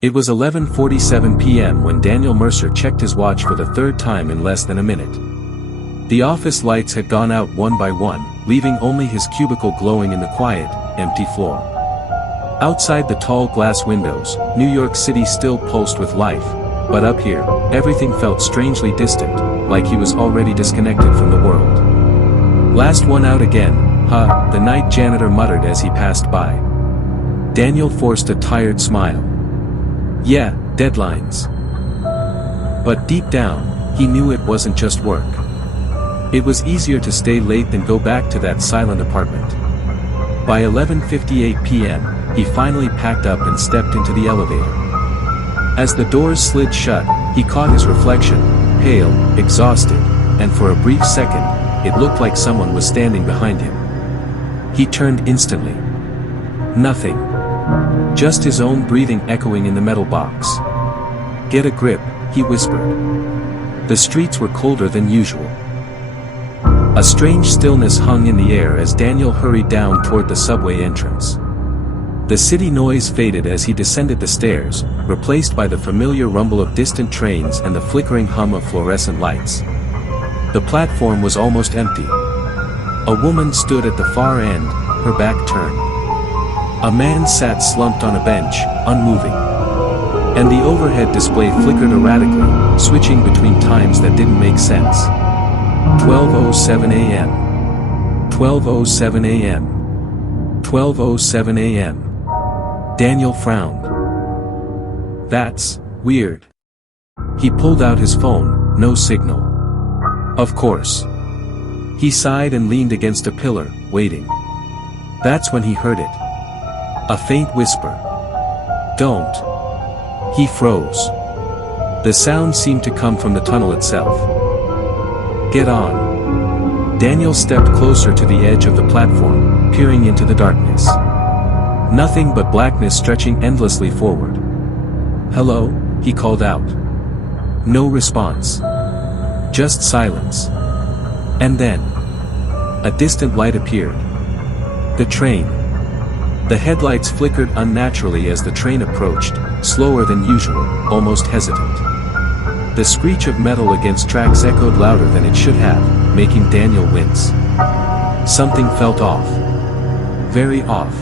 It was 11:47 p.m. when Daniel Mercer checked his watch for the third time in less than a minute. The office lights had gone out one by one, leaving only his cubicle glowing in the quiet, empty floor. Outside the tall glass windows, New York City still pulsed with life, but up here, everything felt strangely distant, like he was already disconnected from the world. "Last one out again, huh?" the night janitor muttered as he passed by. Daniel forced a tired smile. Yeah, deadlines. But deep down, he knew it wasn't just work. It was easier to stay late than go back to that silent apartment. By 11:58 p.m., he finally packed up and stepped into the elevator. As the doors slid shut, he caught his reflection, pale, exhausted, and for a brief second, it looked like someone was standing behind him. He turned instantly. Nothing. Just his own breathing echoing in the metal box. "Get a grip," he whispered. The streets were colder than usual. A strange stillness hung in the air as Daniel hurried down toward the subway entrance. The city noise faded as he descended the stairs, replaced by the familiar rumble of distant trains and the flickering hum of fluorescent lights. The platform was almost empty. A woman stood at the far end, her back turned. A man sat slumped on a bench, unmoving. And the overhead display flickered erratically, switching between times that didn't make sense. 12:07 a.m. 12:07 a.m. 12:07 a.m. Daniel frowned. "That's weird." He pulled out his phone, no signal. Of course. He sighed and leaned against a pillar, waiting. That's when he heard it. A faint whisper. "Don't." He froze. The sound seemed to come from the tunnel itself. "Get on." Daniel stepped closer to the edge of the platform, peering into the darkness. Nothing but blackness stretching endlessly forward. "Hello?" he called out. No response. Just silence. And then, a distant light appeared. The train. The headlights flickered unnaturally as the train approached, slower than usual, almost hesitant. The screech of metal against tracks echoed louder than it should have, making Daniel wince. Something felt off. Very off.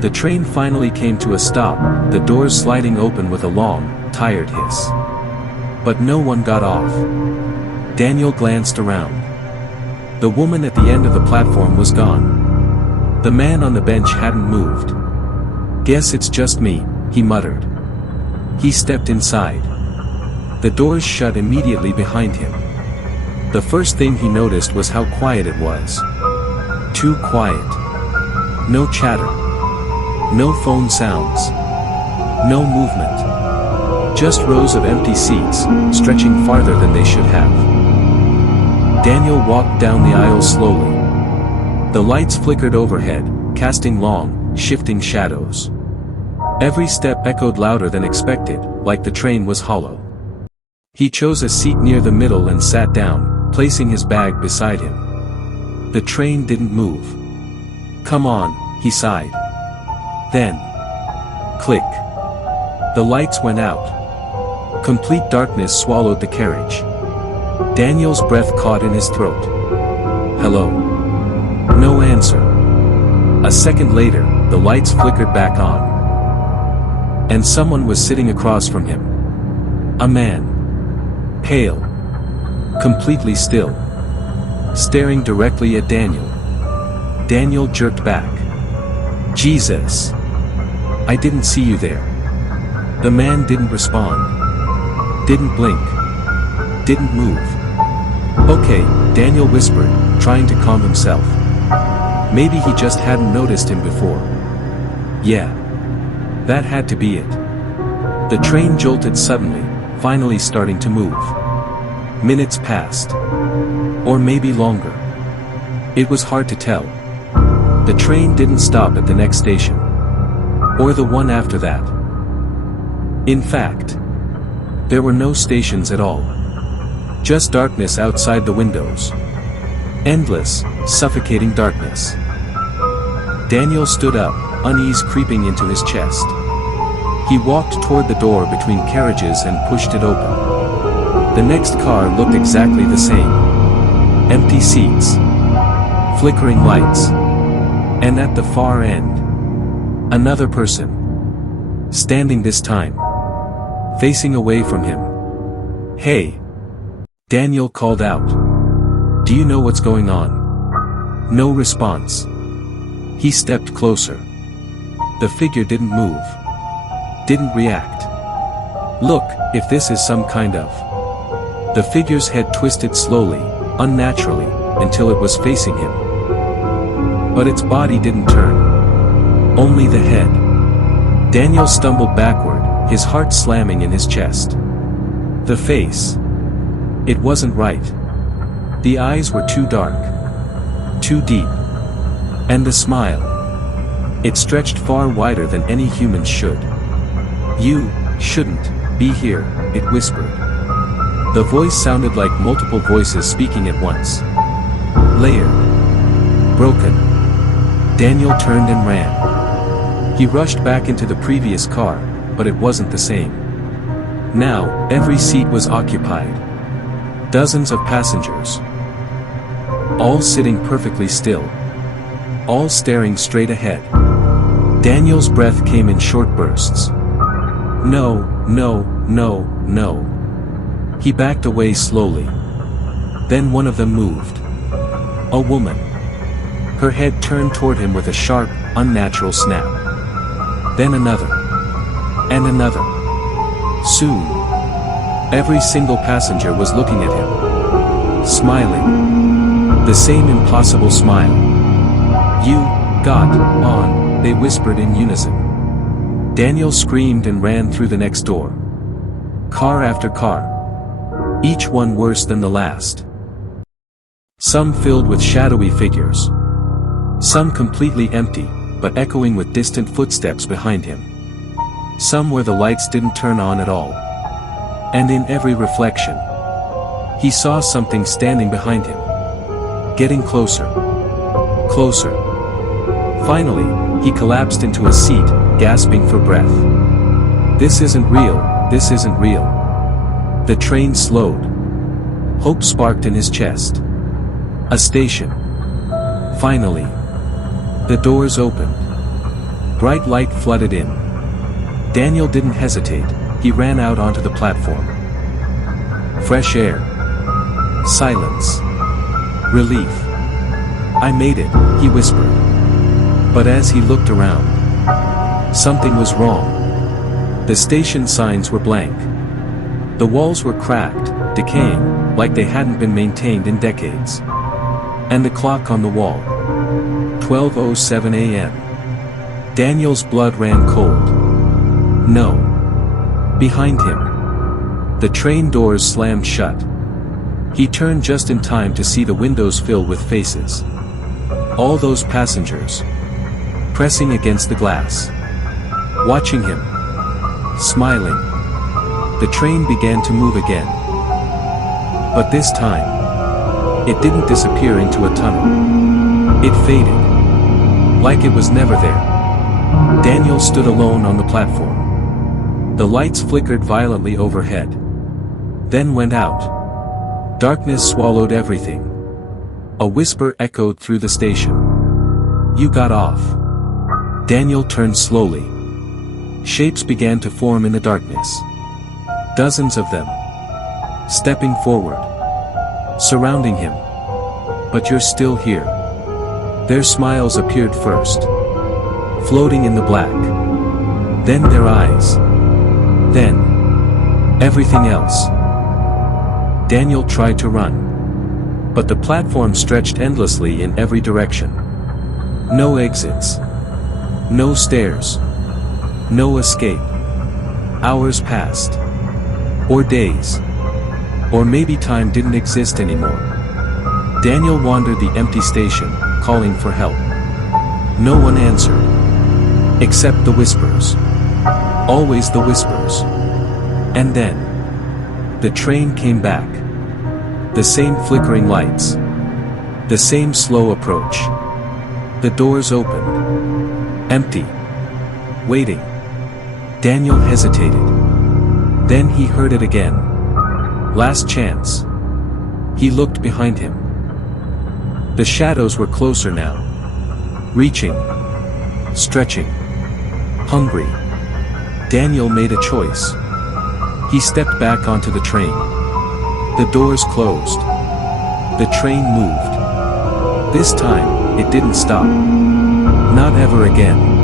The train finally came to a stop, the doors sliding open with a long, tired hiss. But no one got off. Daniel glanced around. The woman at the end of the platform was gone. The man on the bench hadn't moved. "Guess it's just me," he muttered. He stepped inside. The doors shut immediately behind him. The first thing he noticed was how quiet it was. Too quiet. No chatter. No phone sounds. No movement. Just rows of empty seats, stretching farther than they should have. Daniel walked down the aisle slowly. The lights flickered overhead, casting long, shifting shadows. Every step echoed louder than expected, like the train was hollow. He chose a seat near the middle and sat down, placing his bag beside him. The train didn't move. "Come on," he sighed. Then, click. The lights went out. Complete darkness swallowed the carriage. Daniel's breath caught in his throat. "Hello?" No answer. A second later, the lights flickered back on. And someone was sitting across from him. A man. Pale. Completely still. Staring directly at Daniel. Daniel jerked back. "Jesus. I didn't see you there." The man didn't respond. Didn't blink. Didn't move. "Okay," Daniel whispered, trying to calm himself. Maybe he just hadn't noticed him before. Yeah. That had to be it. The train jolted suddenly, finally starting to move. Minutes passed. Or maybe longer. It was hard to tell. The train didn't stop at the next station. Or the one after that. In fact, there were no stations at all. Just darkness outside the windows. Endless, suffocating darkness. Daniel stood up, unease creeping into his chest. He walked toward the door between carriages and pushed it open. The next car looked exactly the same. Empty seats. Flickering lights. And at the far end, another person. Standing this time. Facing away from him. "Hey!" Daniel called out. "Do you know what's going on?" No response. He stepped closer. The figure didn't move. Didn't react. "Look, if this is some kind of..." The figure's head twisted slowly, unnaturally, until it was facing him. But its body didn't turn. Only the head. Daniel stumbled backward, his heart slamming in his chest. The face. It wasn't right. The eyes were too dark. Too deep. And the smile. It stretched far wider than any human should. "You shouldn't be here," it whispered. The voice sounded like multiple voices speaking at once. Layered. Broken. Daniel turned and ran. He rushed back into the previous car, but it wasn't the same. Now, every seat was occupied. Dozens of passengers. All sitting perfectly still. All staring straight ahead. Daniel's breath came in short bursts. No, no, no, no. He backed away slowly. Then one of them moved. A woman. Her head turned toward him with a sharp, unnatural snap. Then another. And another. Soon. Every single passenger was looking at him. Smiling. The same impossible smile. "You got on," they whispered in unison. Daniel screamed and ran through the next door. Car after car. Each one worse than the last. Some filled with shadowy figures. Some completely empty, but echoing with distant footsteps behind him. Some where the lights didn't turn on at all. And in every reflection, he saw something standing behind him. Getting closer. Closer. Finally, he collapsed into a seat, gasping for breath. "This isn't real, this isn't real." The train slowed. Hope sparked in his chest. A station. Finally. The doors opened. Bright light flooded in. Daniel didn't hesitate, he ran out onto the platform. Fresh air. Silence. Relief. "I made it," he whispered. But as he looked around, something was wrong. The station signs were blank. The walls were cracked, decaying, like they hadn't been maintained in decades. And the clock on the wall. 12:07 a.m. Daniel's blood ran cold. No. Behind him. The train doors slammed shut. He turned just in time to see the windows fill with faces. All those passengers. Pressing against the glass. Watching him. Smiling. The train began to move again. But this time, it didn't disappear into a tunnel. It faded. Like it was never there. Daniel stood alone on the platform. The lights flickered violently overhead. Then went out. Darkness swallowed everything. A whisper echoed through the station. "You got off." Daniel turned slowly. Shapes began to form in the darkness. Dozens of them. Stepping forward. Surrounding him. "But you're still here." Their smiles appeared first. Floating in the black. Then their eyes. Then. Everything else. Daniel tried to run. But the platform stretched endlessly in every direction. No exits. No stairs. No escape. Hours passed. Or days. Or maybe time didn't exist anymore. Daniel wandered the empty station, calling for help. No one answered. Except the whispers. Always the whispers. And then. The train came back. The same flickering lights. The same slow approach. The doors opened. Empty. Waiting. Daniel hesitated. Then he heard it again. Last chance. He looked behind him. The shadows were closer now. Reaching. Stretching. Hungry. Daniel made a choice. He stepped back onto the train. The doors closed. The train moved. This time, it didn't stop. Not ever again.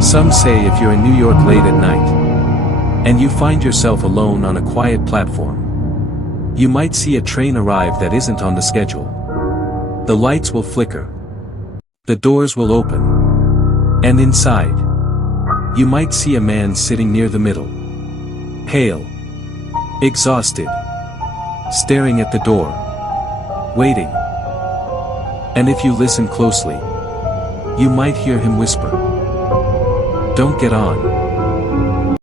Some say if you're in New York late at night, and you find yourself alone on a quiet platform, you might see a train arrive that isn't on the schedule. The lights will flicker. The doors will open. And inside, you might see a man sitting near the middle. Pale. Exhausted. Staring at the door. Waiting. And if you listen closely, you might hear him whisper, "Don't get on."